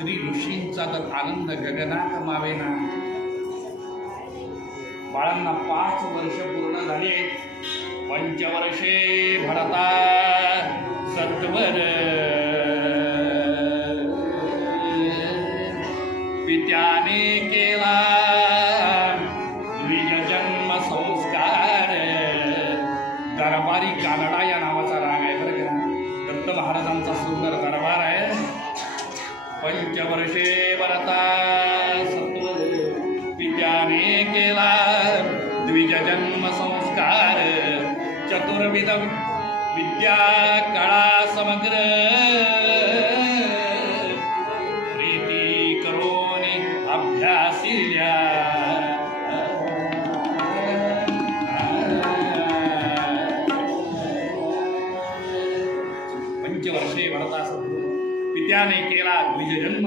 स्त्री ऋषींचा तर आनंद गगनात मावेना. बाळांना पाच वर्ष पूर्ण झाली पंचवर्षे भरता सत्वर. पित्याने केला जन्म संस्कार. दरबारी कानडा या नावाचा राग आहे बरं का. दत्त महाराजांचा परशे वरता विद्याने केला द्विजन्म संस्कार चतुर्विध विद्या कळा समग्र. प्रीती करोने अभ्यासिल्या. पंचवर्षे वरता विद्याने केला द्विजन्म